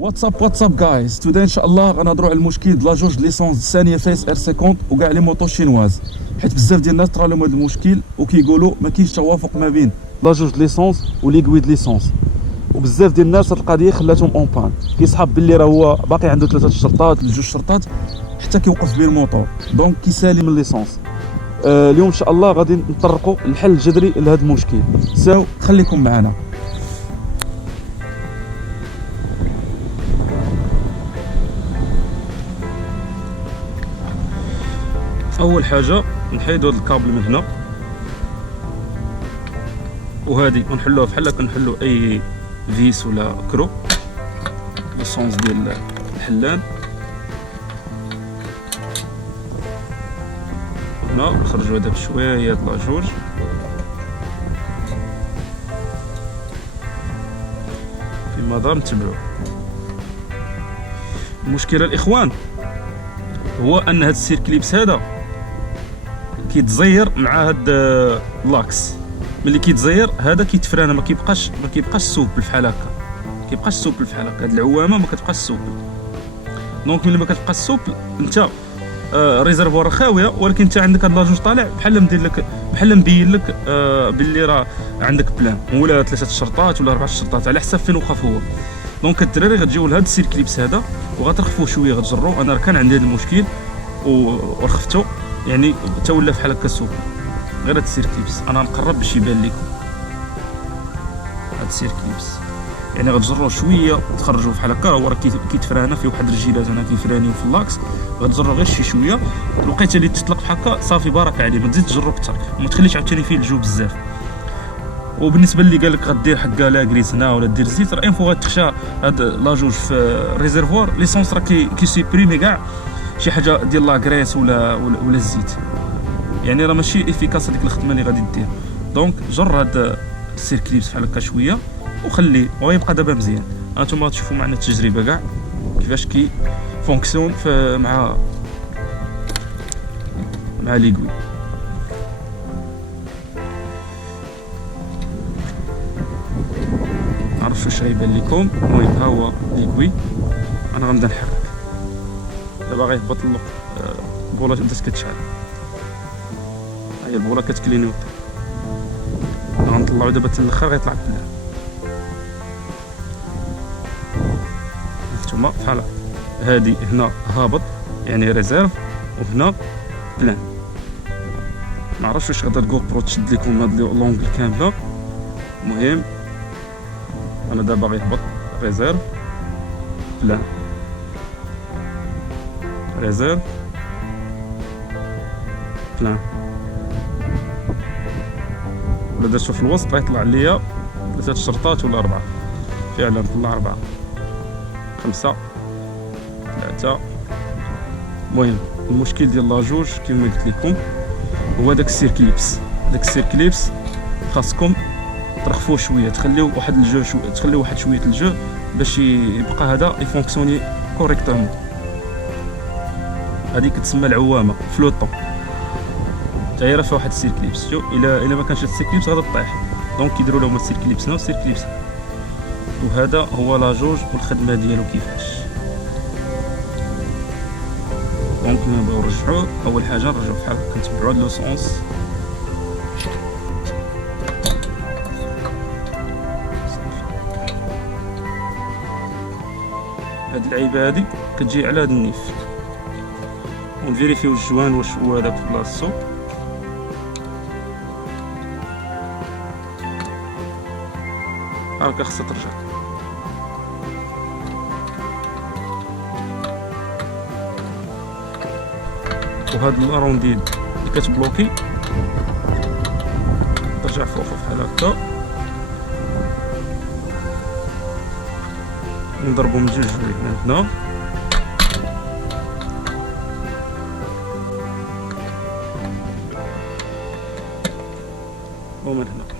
واتساب جايز، تودا ان شاء الله غنهضروا على المشكل ديال لاجوج ليسونس الثانيه فيس ار 50 وكاع لي موطو شينواز، حيت بزاف ديال الناس طرا لهم هذا المشكل وكيقولوا ما كاينش توافق ما بين لاجوج ليسونس وليكويد ليسونس، وبزاف ديال الناس هاد القضيه خلاتهم اون بان، كيسحب باللي راه هو باقي عنده 3 الشرطات لجوج شرطات حتى كيوقف به الموطور، دونك كيسالي من الليسونس. اليوم ان شاء الله غادي نطرقوا الحل الجذري لهذا المشكل. خليكم معنا. اول حاجه نحيدوا هذا الكابل من هنا، وهذه ونحلوها بحال هكا، نحلوا اي فيس ولا كرو ليسونس ديال الحلان. هنا نخرجوا هذا بشويه لاجوج، فيما دار نتبعوه. المشكله الاخوان هو ان هذا السيركليبس هذا كيتزير مع هاد لاكس، ملي كيتزير هذا كيتفرانا، ما كيبقاش سوبل بحال هكا، كيبقاش سوبل بحال هكا، هاد العوامه ما كتبقاش سوبل. دونك ملي ما كتبقاش سوبل انت ريزرفوار خاويه، ولكن انت عندك هاد لاجوج طالع بحال مدير لك، بحال مبين لك باللي راه عندك بلان ولا 3 الشرطات ولا 4 الشرطات على حسب فين وقف هو. دونك الدراري غتجيو لهاد السيركليبس هذا وغترخفوه شويه، غتجروا. انا راه كان عندي هذا المشكل ورخفتو، يعني حتى ولا بحال هكا سوق. غير هاد السيركليبس انا نقرب باش يبان لكم هاد السيركليبس، يعني غتجروه شويه تخرجوه بحال هكا، هو راه كيتفرانا فيه واحد الرجيلات هنا كيفرانيو في اللاكس، غتجروه غير شي شويه. الوقيته اللي تطلق بحال هكا صافي بارك عليه، ما تزيد تجرو اكثر وما تخليش عاوتاني فيه الجو بزاف. وبالنسبه اللي قال لك غدير حكا لا غريس هنا ولا دير زيت، راه انفو غتخشى هاد لاجوج في ريزرفوار ليسونس راه كيسيبريمي كاع شي حاجه ديال لا غريس ولا الزيت، يعني راه ماشي افيكاس هذيك الخدمه اللي غادي دير. دونك جر هاد السيركليبس بحال هكا شويه وخليه ويبقى دابا مزيان. هانتوما تشوفوا معنا التجربه كاع كيفاش كي فونكسيون مع ليكوي. معرفتش واش غيبان لكم، المهم ها هو ليكوي. انا غنبدا نحرك دابا، غيهبط البوله بدات كتشعل، هي البوله كتكليني، غنطلعو دابا حتى الاخر غيطلع بلان. نتوما بحال هادي هنا هابط يعني ريزيرف، وهنا بلان. معرفتش واش غادا الجو برو تشد لكم هاد لونغل كامله. المهم انا دابا غيهبط ريزيرف بلان، ريزيرف بلان، ولا درتو في الوسط غيطلع ليا 3 الشرطات ولا 4، فعلا طلع 4 5 3. المهم المشكل ديال لاجوج كما قلت لكم هو داك السيركليبس خاصكم ترخفوه شويه، تخليو واحد الجو تخليو واحد شويه الجو باش يبقى هذا يفونكسيوني كوريكتومون. هذه كتسمى العوامه فلوطون، حتى هي راه فيها واحد السيركليبس. شوف الا ما كانش السيركليبس غادا طيح، دونك كيديروا لهم السيركليبس هنا والسيركليبس. وهذا هو لاجوج والخدمه ديالو كيفاش. دونك نبغيو نرجعوه، اول حاجه نرجعو بحال هكا، نتبعوا هاد لو سونس. هاد اللعيبه هادي كتجي على هاد النيف، ونفيريفيو الجوان واش هو هذاك في بلاصتو. هاكا خصها ترجع. وهاد الارونديد اللي كتبلوكي ترجع فوق بحال هكا، نضربو من جوج من هنا ومن هنا.